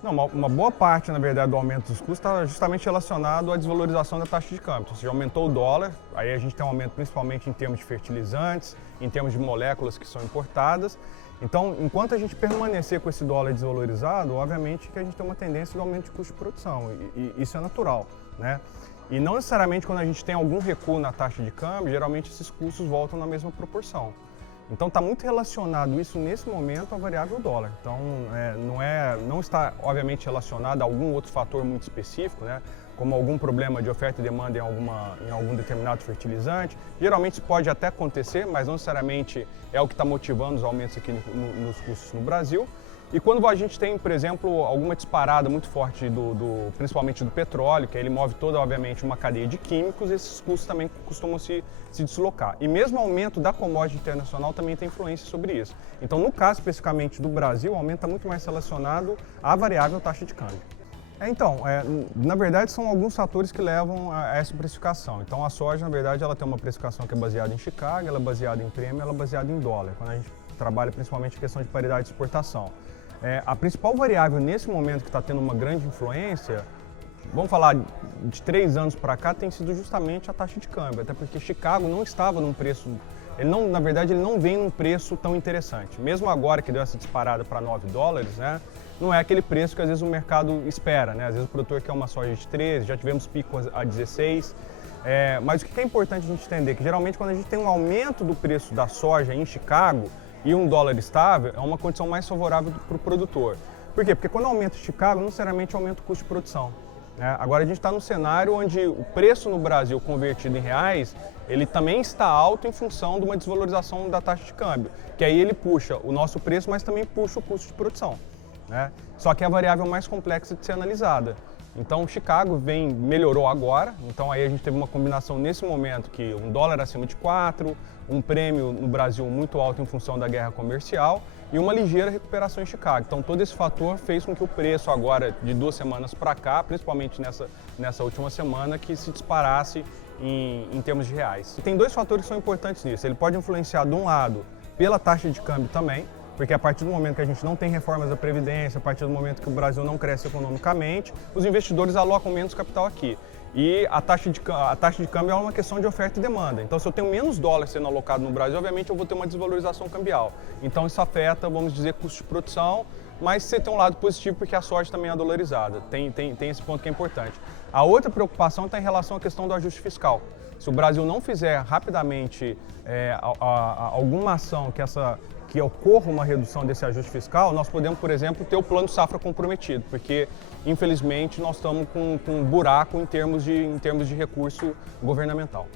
Não, uma boa parte, na verdade, do aumento dos custos está justamente relacionado à desvalorização da taxa de câmbio. Ou seja, aumentou o dólar, aí a gente tem um aumento principalmente em termos de fertilizantes, em termos de moléculas que são importadas. Então, enquanto a gente permanecer com esse dólar desvalorizado, obviamente que a gente tem uma tendência de aumento de custo de produção, e isso é natural, né? E não necessariamente quando a gente tem algum recuo na taxa de câmbio, geralmente esses custos voltam na mesma proporção. Então está muito relacionado isso nesse momento à variável dólar. Então não está obviamente relacionado a algum outro fator muito específico, né? Como algum problema de oferta e demanda em algum determinado fertilizante. Geralmente isso pode até acontecer, mas não necessariamente é o que está motivando os aumentos aqui nos custos no Brasil. E quando a gente tem, por exemplo, alguma disparada muito forte, principalmente do petróleo, que ele move toda, obviamente, uma cadeia de químicos, esses custos também costumam se deslocar. E mesmo o aumento da commodity internacional também tem influência sobre isso. Então, no caso especificamente do Brasil, o aumento está muito mais relacionado à variável taxa de câmbio. Na verdade, são alguns fatores que levam a essa precificação. Então, a soja, na verdade, ela tem uma precificação que é baseada em Chicago, ela é baseada em prêmio, ela é baseada em dólar, quando a gente trabalha principalmente em questão de paridade de exportação. A principal variável nesse momento que está tendo uma grande influência, vamos falar de 3 anos para cá, tem sido justamente a taxa de câmbio, até porque Chicago não estava num preço, na verdade ele não vem num preço tão interessante. Mesmo agora que deu essa disparada para $9, né, não é aquele preço que às vezes o mercado espera, né? Às vezes o produtor quer uma soja de 13, já tivemos pico a 16. Mas o que é importante a gente entender é que geralmente quando a gente tem um aumento do preço da soja em Chicago, e um dólar estável é uma condição mais favorável para o produtor. Por quê? Porque quando aumenta o Chicago, não necessariamente aumenta o custo de produção, né? Agora a gente está num cenário onde o preço no Brasil convertido em reais, ele também está alto em função de uma desvalorização da taxa de câmbio, que aí ele puxa o nosso preço, mas também puxa o custo de produção, né? Só que é a variável mais complexa de ser analisada. Então, Chicago melhorou agora, então aí a gente teve uma combinação nesse momento que um dólar acima de 4, um prêmio no Brasil muito alto em função da guerra comercial e uma ligeira recuperação em Chicago. Então, todo esse fator fez com que o preço agora, de 2 semanas para cá, principalmente nessa última semana, que se disparasse em termos de reais. E tem 2 fatores que são importantes nisso. Ele pode influenciar, de um lado, pela taxa de câmbio também, porque a partir do momento que a gente não tem reformas da Previdência, a partir do momento que o Brasil não cresce economicamente, os investidores alocam menos capital aqui. E a taxa de câmbio é uma questão de oferta e demanda. Então, se eu tenho menos dólares sendo alocado no Brasil, obviamente eu vou ter uma desvalorização cambial. Então, isso afeta, vamos dizer, custo de produção, mas você tem um lado positivo porque a soja também é dolarizada. Tem esse ponto que é importante. A outra preocupação está em relação à questão do ajuste fiscal. Se o Brasil não fizer rapidamente alguma ação que ocorra uma redução desse ajuste fiscal, nós podemos, por exemplo, ter o plano safra comprometido, porque, infelizmente, nós estamos com um buraco em termos de recurso governamental.